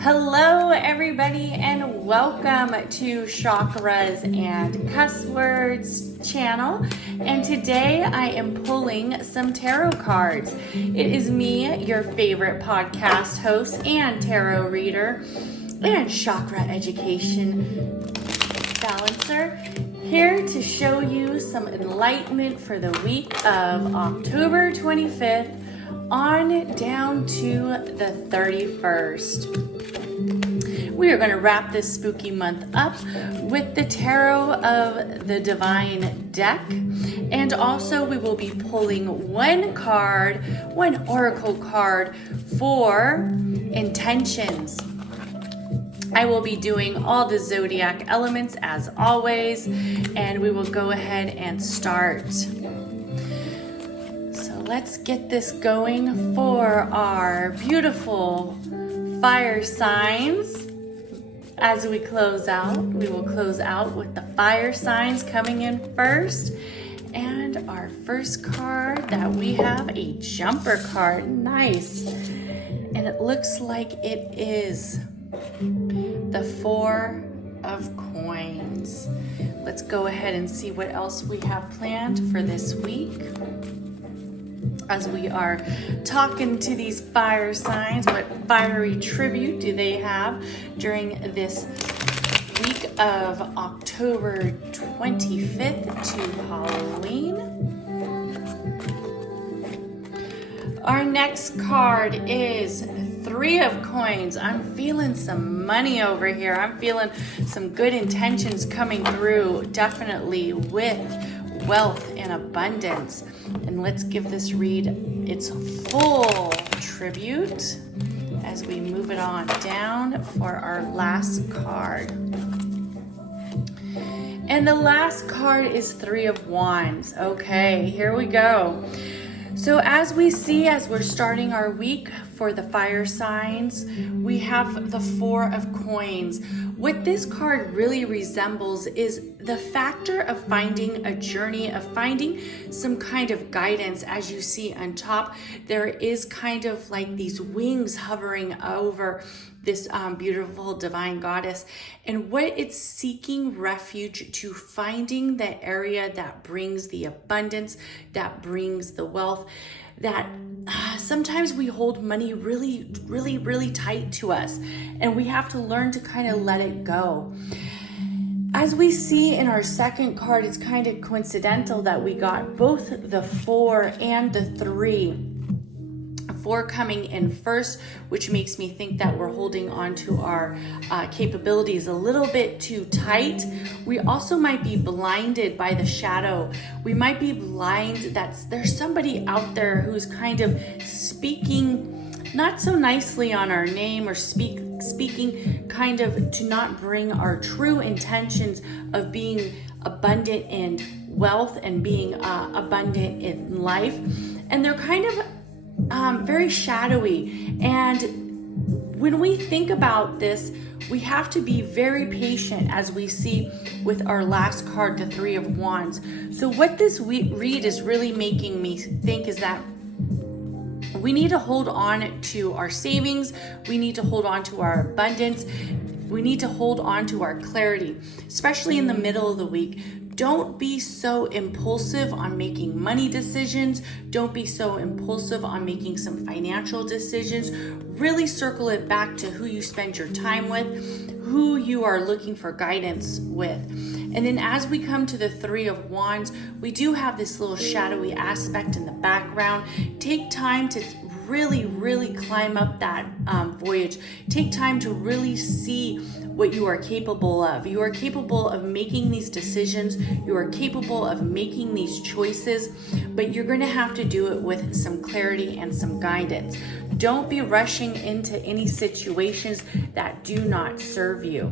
Hello everybody and welcome to Chakras and Cuss Words channel, and today I am pulling some tarot cards. It is me, your favorite podcast host and tarot reader and chakra education balancer, here to show you some enlightenment for the week of October 25th on down to the 31st. We are going to wrap this spooky month up with the Tarot of the Divine deck, and also we will be pulling one oracle card for intentions. I will be doing all the Zodiac elements as always, and we will go ahead and start. So let's get this going for our beautiful fire signs. As we close out, we will close out with the fire signs coming in first. And our first card that we have, a jumper card. Nice. And it looks like it is the Four of Coins. Let's go ahead and see what else we have planned for this week. As we are talking to these fire signs, what fiery tribute do they have during this week of October 25th to Halloween? Our next card is Three of Coins. I'm feeling some money over here. I'm feeling some good intentions coming through, definitely with wealth and abundance. And let's give this read its full tribute as we move it on down for our last card. And the last card is Three of Wands. Okay, here we go. So as we see, as we're starting our week for the fire signs, we have the Four of Coins. What this card really resembles is the factor of finding a journey, of finding some kind of guidance. As you see on top, there is kind of like these wings hovering over this beautiful divine goddess, and what it's seeking refuge to, finding the area that brings the abundance, that brings the wealth, that sometimes we hold money really tight to us, and we have to learn to kind of let it go. As we see in our second card, it's kind of coincidental that we got both the Four and the Three. Four coming in first, which makes me think that we're holding on to our capabilities a little bit too tight. We also might be blinded by the shadow. We might be blind that there's somebody out there who's kind of speaking not so nicely on our name, or speaking kind of to not bring our true intentions of being abundant in wealth and being abundant in life. And they're kind of very shadowy. And when we think about this, we have to be very patient, as we see with our last card, the Three of Wands. So what this read is really making me think is that we need to hold on to our savings. We need to hold on to our abundance. We need to hold on to our clarity, especially in the middle of the week. Don't be so impulsive on making money decisions. Don't be so impulsive on making some financial decisions. Really circle it back to who you spend your time with, who you are looking for guidance with. And then as we come to the Three of Wands, we do have this little shadowy aspect in the background. Take time to really climb up that voyage. Take time to really see what you are capable of. You are capable of making these decisions. You are capable of making these choices, but you're going to have to do it with some clarity and some guidance. Don't be rushing into any situations that do not serve you.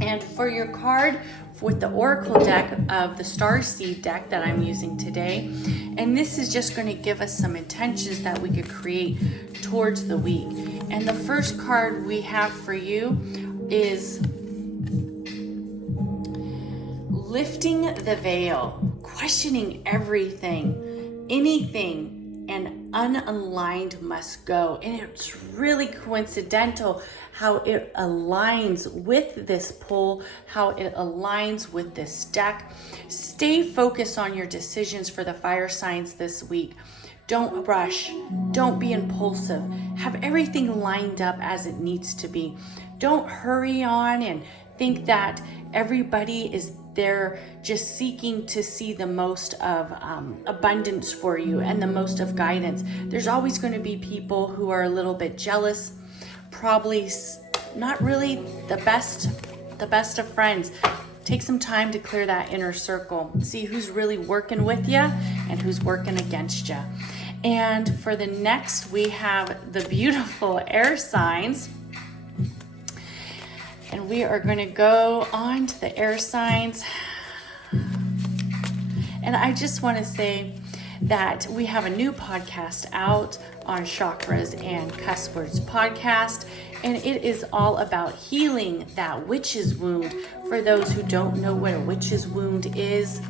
And for your card with the Oracle deck of the Starseed deck that I'm using today, and this is just going to give us some intentions that we could create towards the week. And the first card we have for you is lifting the veil, questioning everything, anything, and unaligned must go. And it's really coincidental how it aligns with this pull, how it aligns with this deck. Stay focused on your decisions for the fire signs this week. Don't rush. Don't be impulsive. Have everything lined up as it needs to be. Don't hurry on and think that everybody is there just seeking to see the most of abundance for you and the most of guidance. There's always going to be people who are a little bit jealous, probably not really the best of friends. Take some time to clear that inner circle. See who's really working with you and who's working against you. And for the next, we have the beautiful air signs. And we are going to go on to the air signs. And I just want to say that we have a new podcast out on Chakras and Cuss Words podcast. And it is all about healing that witch's wound. For those who don't know what a witch's wound is,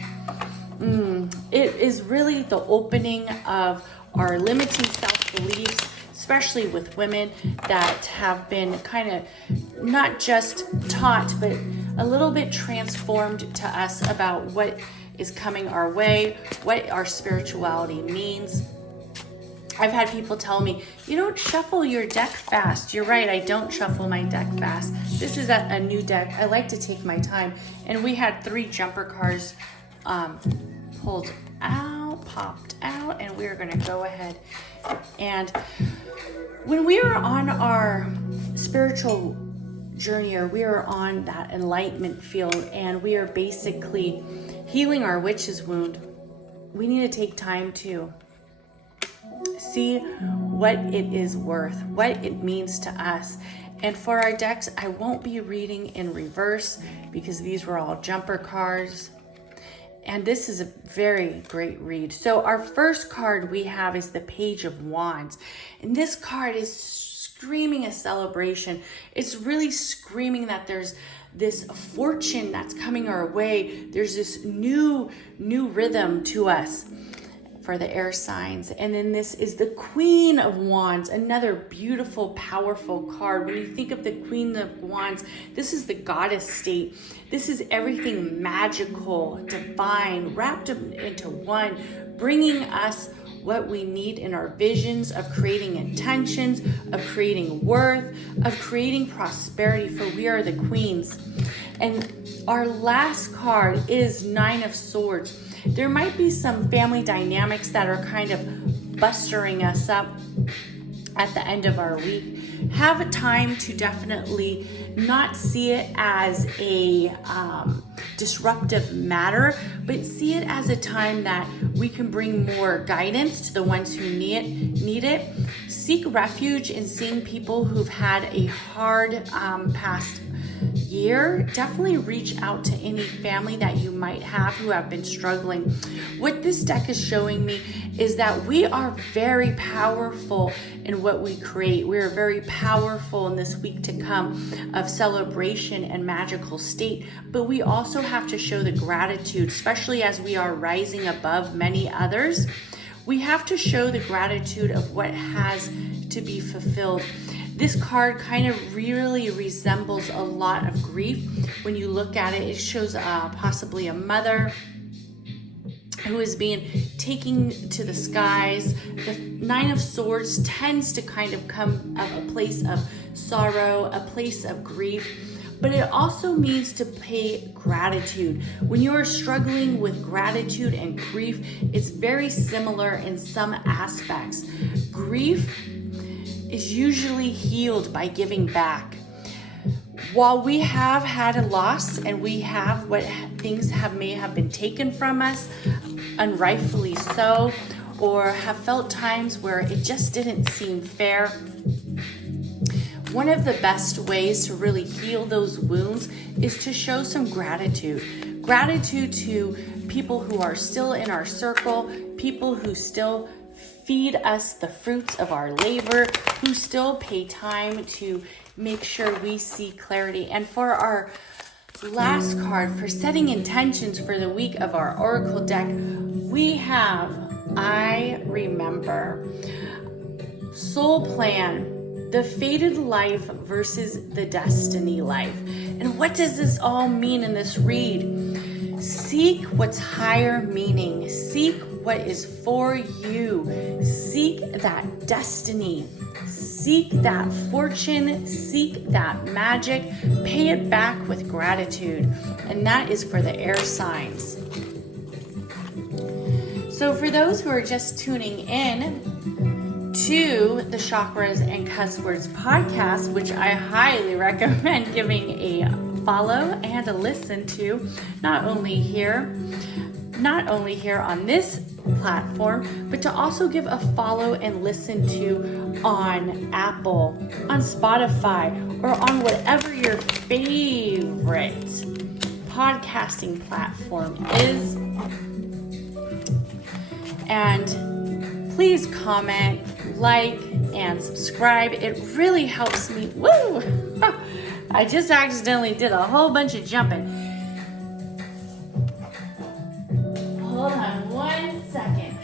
it is really the opening of our limiting self-beliefs, especially with women that have been kind of not just taught, but a little bit transformed to us about what is coming our way, what our spirituality means. I've had people tell me, you don't shuffle your deck fast. You're right, I don't shuffle my deck fast. This is a new deck. I like to take my time. And we had 3 jumper cards pulled out, popped out, and we're gonna go ahead. And when we are on our spiritual journey, or we are on that enlightenment field, and we are basically healing our witch's wound, we need to take time to see what it is worth, what it means to us. And for our decks, I won't be reading in reverse because these were all jumper cards. And this is a very great read. So our first card we have is the Page of Wands. And this card is screaming a celebration. It's really screaming that there's this fortune that's coming our way. There's this new rhythm to us for the air signs. And then this is the Queen of Wands, another beautiful, powerful card. When you think of the Queen of Wands, this is the goddess state. This is everything magical, divine, wrapped up into one, bringing us what we need in our visions of creating intentions, of creating worth, of creating prosperity, for we are the queens. And our last card is 9 of Swords. There might be some family dynamics that are kind of bustering us up at the end of our week. Have a time to definitely not see it as a disruptive matter, but see it as a time that we can bring more guidance to the ones who need it. Seek refuge in seeing people who've had a hard past year. Definitely reach out to any family that you might have who have been struggling. What this deck is showing me is that we are very powerful in what we create. We are very powerful in this week to come of celebration and magical state, but we also have to show the gratitude, especially as we are rising above many others. We have to show the gratitude of what has to be fulfilled. This card kind of really resembles a lot of grief. When you look at it, it shows possibly a mother who is being taken to the skies. The 9 of Swords tends to kind of come of a place of sorrow, a place of grief, but it also means to pay gratitude. When you are struggling with gratitude and grief, it's very similar in some aspects. Grief is usually healed by giving back. While we have had a loss and we have what things may have been taken from us, unrightfully so, or have felt times where it just didn't seem fair, one of the best ways to really heal those wounds is to show some gratitude. Gratitude to people who are still in our circle, people who still feed us the fruits of our labor, who still pay time to make sure we see clarity. And for our last card, for setting intentions for the week of our Oracle deck, we have I remember. Soul plan, the fated life versus the destiny life. And what does this all mean in this read? Seek what's higher meaning. Seek what is for you. Seek that destiny. Seek that fortune. Seek that magic. Pay it back with gratitude. And that is for the air signs. So for those who are just tuning in to the Chakras and Cuss Words podcast, which I highly recommend giving a follow and a listen to, not only here on this platform, but to also give a follow and listen to on Apple, on Spotify, or on whatever your favorite podcasting platform is. And please comment, like, and subscribe. It really helps me. Woo! I just accidentally did a whole bunch of jumping. Hold on 1 second.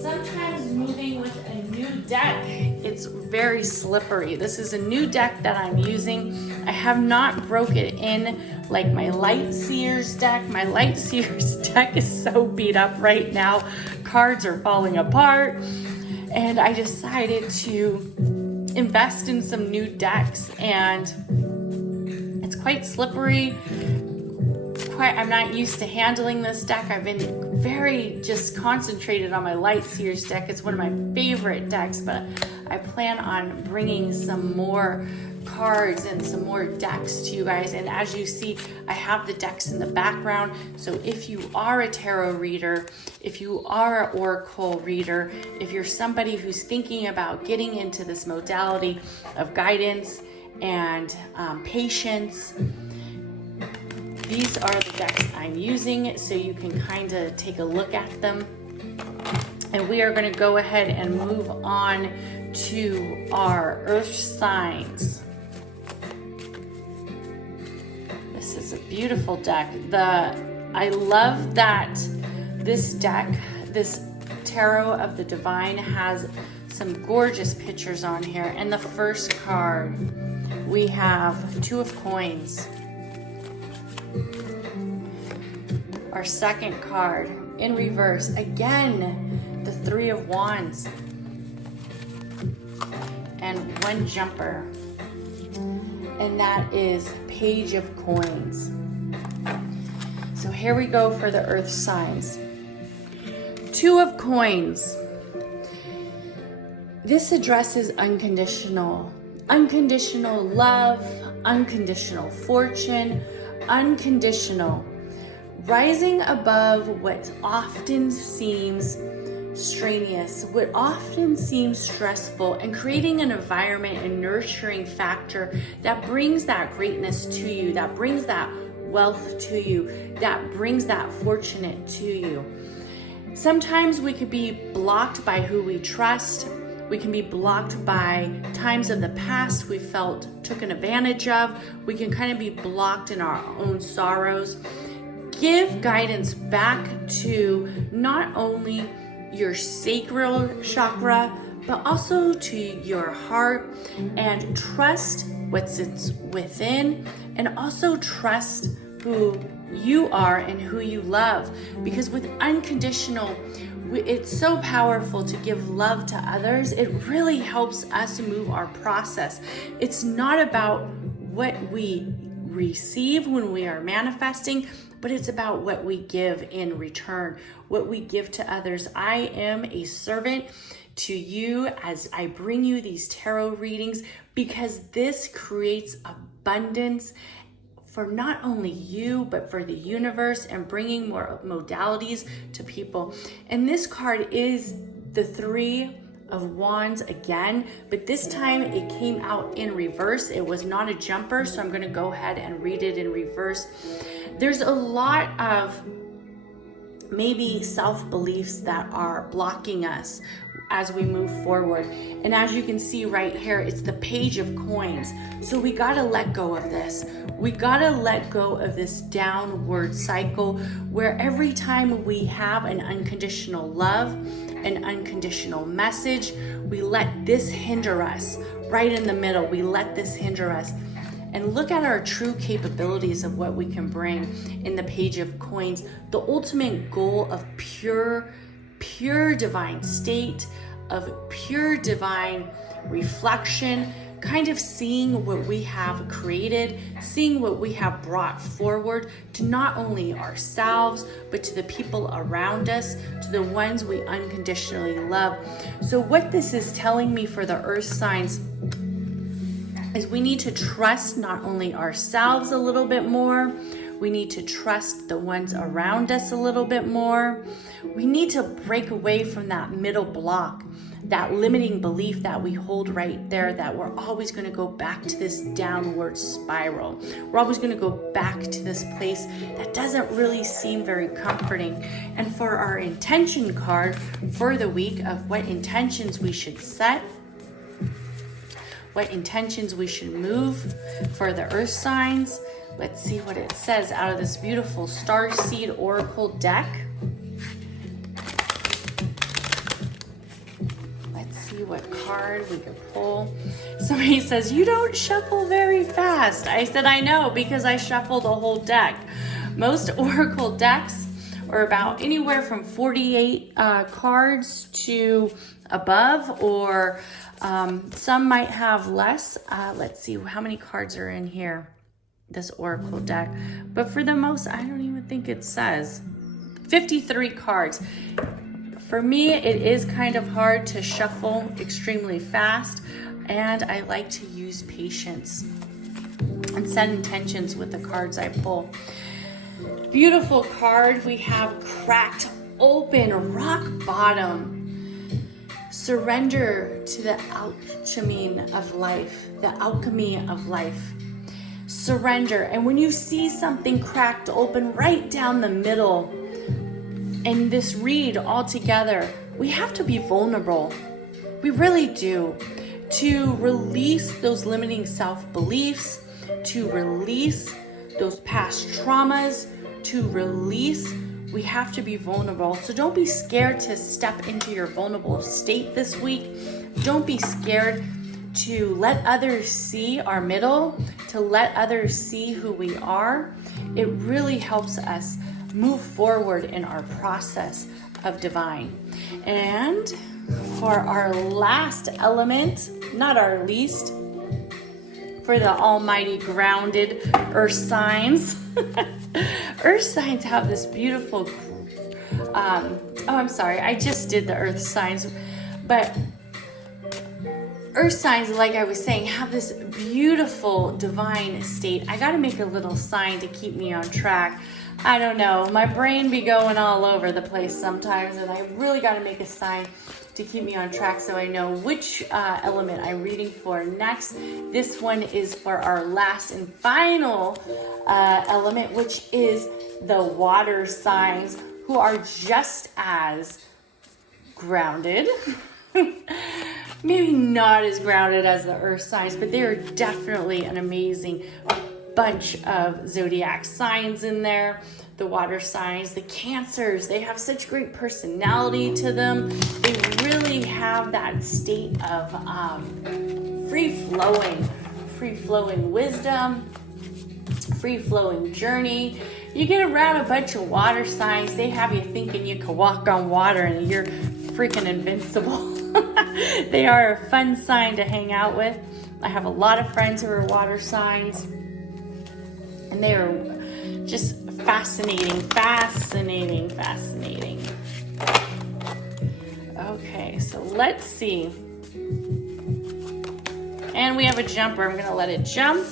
Sometimes moving with a new deck, it's very slippery. This is a new deck that I'm using. I have not broke it in like my Light Seers deck. My Light Seers deck is so beat up right now. Cards are falling apart. And I decided to invest in some new decks, and it's quite slippery. I'm not used to handling this deck. I've been very just concentrated on my Light Seers deck. It's one of my favorite decks, but I plan on bringing some more cards and some more decks to you guys. And as you see, I have the decks in the background. So if you are a tarot reader, if you are an oracle reader, if you're somebody who's thinking about getting into this modality of guidance and patience, these are the decks I'm using, so you can kind of take a look at them. And we are going to go ahead and move on to our earth signs. This is a beautiful deck. I love that this deck, this Tarot of the Divine, has some gorgeous pictures on here. And the first card, we have Two of Coins. Our second card, in reverse, again, the Three of Wands. And one jumper. And that is Page of Coins. So here we go for the earth signs. Two of Coins. This addresses unconditional love, unconditional fortune, unconditional. Rising above what often seems strenuous, what often seems stressful, and creating an environment and nurturing factor that brings that greatness to you, that brings that wealth to you, that brings that fortunate to you. Sometimes we could be blocked by who we trust. We can be blocked by times of the past we felt taken advantage of. We can kind of be blocked in our own sorrows. Give guidance back to not only your sacral chakra, but also to your heart, and trust what sits within, and also trust who you are and who you love. Because with unconditional, it's so powerful to give love to others. It really helps us move our process. It's not about what we receive when we are manifesting, but it's about what we give in return, what we give to others. I am a servant to you as I bring you these tarot readings, because this creates abundance for not only you, but for the universe, and bringing more modalities to people. And this card is the Three of Wands again, but this time it came out in reverse. It was not a jumper, so I'm going to go ahead and read it in reverse. There's a lot of maybe self-beliefs that are blocking us. as we move forward. And as you can see right here, it's the Page of Coins. So we gotta let go of this. We gotta let go of this downward cycle where every time we have an unconditional love, an unconditional message, we let this hinder us. Right in the middle, we let this hinder us. And look at our true capabilities of what we can bring in the Page of Coins. The ultimate goal of pure divine state, of pure divine reflection, kind of seeing what we have created, seeing what we have brought forward to not only ourselves, but to the people around us, to the ones we unconditionally love. So what this is telling me for the earth signs is we need to trust not only ourselves a little bit more, we need to trust the ones around us a little bit more. We need to break away from that middle block, that limiting belief that we hold right there, that we're always going to go back to this downward spiral. We're always going to go back to this place that doesn't really seem very comforting. And for our intention card for the week of what intentions we should set, what intentions we should move for the earth signs. Let's see what it says out of this beautiful Starseed Oracle deck. Let's see what card we can pull. Somebody says, you don't shuffle very fast. I said, I know, because I shuffled a whole deck. Most Oracle decks are about anywhere from 48 cards to above, or some might have less. Let's see how many cards are in here, this Oracle deck. But for the most, I don't even think it says. 53 cards. For me, it is kind of hard to shuffle extremely fast, and I like to use patience and set intentions with the cards I pull. Beautiful card. We have Cracked Open, Rock Bottom. Surrender to the alchemy of life, the alchemy of life. Surrender. And when you see something cracked open right down the middle, and this read all together, we have to be vulnerable. We really do. To release those limiting self-beliefs, to release those past traumas, to release, we have to be vulnerable. So don't be scared to step into your vulnerable state this week. Don't be scared to let others see our middle, to let others see who we are. It really helps us move forward in our process of divine. And for our last element, not our least, for the almighty grounded earth signs. Earth signs have this beautiful, I'm sorry, I just did the earth signs, but earth signs, like I was saying, have this beautiful divine state. I gotta make a little sign to keep me on track. I don't know, my brain be going all over the place sometimes, and I really gotta make a sign to keep me on track so I know which element I'm reading for next. This one is for our last and final element, which is the water signs, who are just as grounded. Maybe not as grounded as the earth signs, but they are definitely an amazing bunch of zodiac signs in there. The water signs, the Cancers, they have such great personality to them. They really have that state of free-flowing wisdom, free-flowing journey. You get around a bunch of water signs, they have you thinking you can walk on water and you're freaking invincible. They are a fun sign to hang out with. I have a lot of friends who are water signs, and they are just fascinating. Okay, so let's see. And we have a jumper. I'm gonna let it jump.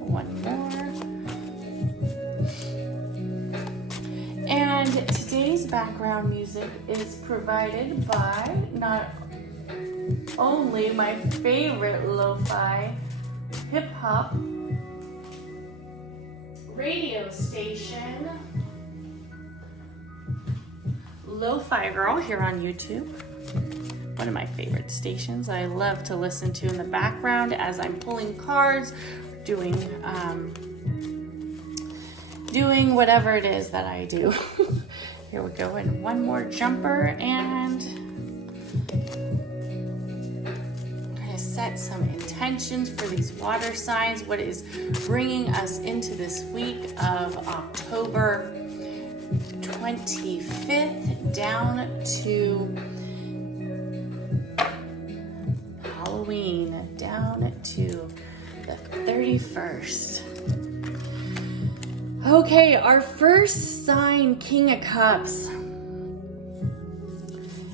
One more. And today's background music is provided by not only my favorite lo-fi hip-hop radio station, Lo-Fi Girl, here on YouTube, one of my favorite stations I love to listen to in the background as I'm pulling cards, doing whatever it is that I do. Here we go, and one more jumper, and I'm going to set some intentions for these water signs. What is bringing us into this week of October 25th down to Halloween, down to the 31st. Okay, our first sign, King of Cups.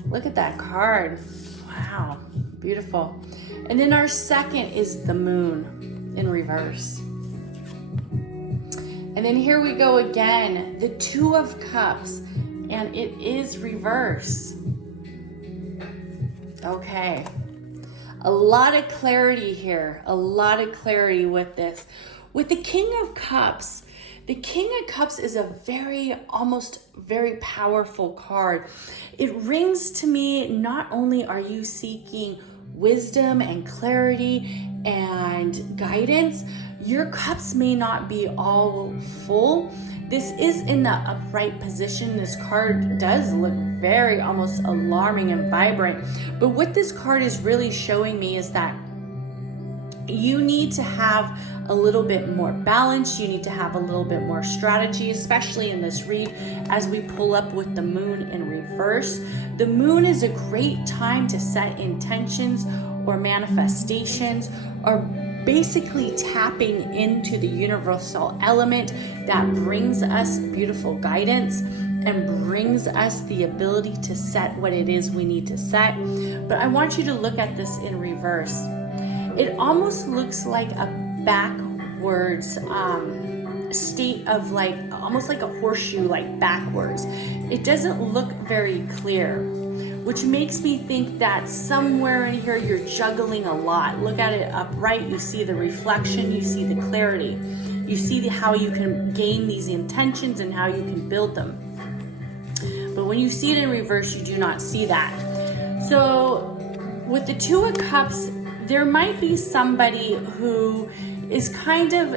Look at that card. Wow, beautiful. And then our second is the Moon in reverse. And then here we go again, the Two of Cups, and it is reverse. Okay, a lot of clarity here, a lot of clarity with this. With the King of Cups, the King of Cups is a almost very powerful card. It rings to me, not only are you seeking wisdom and clarity and guidance, your cups may not be all full. This is in the upright position. This card does look very almost alarming and vibrant. But what this card is really showing me is that you need to have a little bit more balance. You need to have a little bit more strategy, especially in this read as we pull up with the Moon in reverse. The Moon is a great time to set intentions or manifestations, or basically tapping into the universal element that brings us beautiful guidance and brings us the ability to set what it is we need to set. But I want you to look at this in reverse. It almost looks like a backwards state of almost like a horseshoe, like backwards. It doesn't look very clear, which makes me think that somewhere in here you're juggling a lot. Look at it upright, you see the reflection, you see the clarity, you see how you can gain these intentions and how you can build them. But when you see it in reverse, you do not see that. So with the Two of Cups, there might be somebody who is kind of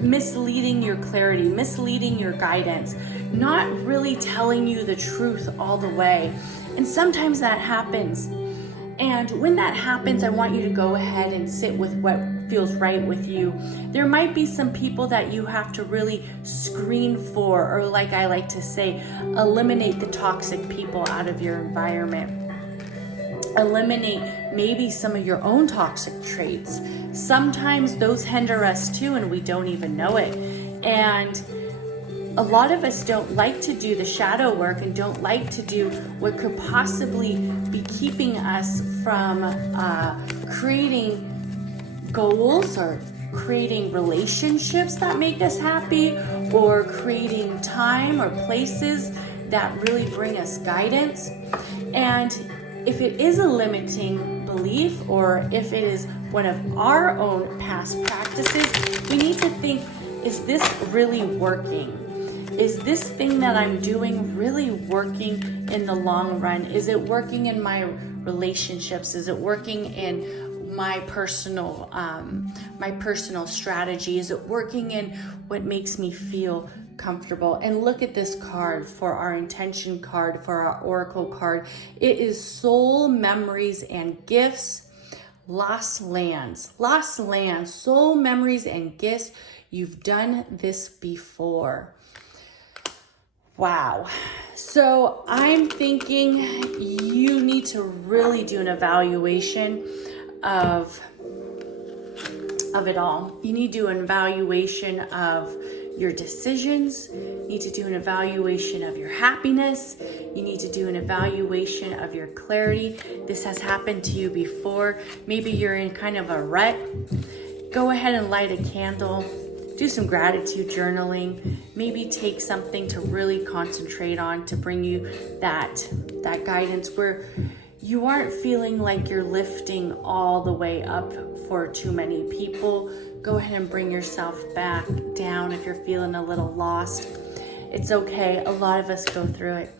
misleading your clarity, misleading your guidance, not really telling you the truth all the way. And sometimes that happens. And when that happens, I want you to go ahead and sit with what feels right with you. There might be some people that you have to really screen for, or like I like to say, eliminate the toxic people out of your environment. Eliminate maybe some of your own toxic traits. Sometimes those hinder us too, and we don't even know it. And a lot of us don't like to do the shadow work and don't like to do what could possibly be keeping us from creating goals, or creating relationships that make us happy, or creating time or places that really bring us guidance. And if it is a limiting belief, or if it is one of our own past practices, we need to think, is this really working? Is this thing that I'm doing really working in the long run? Is it working in my relationships? Is it working in my personal strategy? Is it working in what makes me feel comfortable? And look at this card for our intention card, for our oracle card. It is soul, memories, and gifts. Lost lands, soul, memories, and gifts. You've done this before. Wow. So I'm thinking you need to really do an evaluation of it all. You need to do an evaluation of your decisions. You need to do an evaluation of your happiness. You need to do an evaluation of your clarity. This has happened to you before. Maybe you're in kind of a rut. Go ahead and light a candle. Do some gratitude journaling. Maybe take something to really concentrate on to bring you that guidance where you aren't feeling like you're lifting all the way up for too many people. Go ahead and bring yourself back down if you're feeling a little lost. It's okay. A lot of us go through it.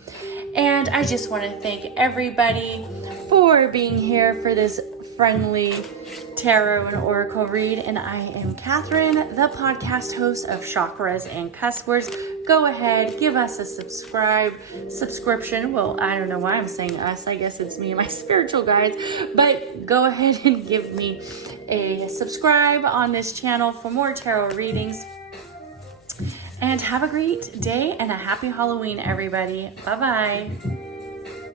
And I just want to thank everybody for being here for this friendly tarot and oracle read. And I am Katherine, the podcast host of Chakras and Cuss Words. Go ahead, give us a subscription. Well, I don't know why I'm saying us. I guess it's me and my spiritual guides. But go ahead and give me a subscribe on this channel for more tarot readings. And have a great day and a happy Halloween, everybody. Bye-bye.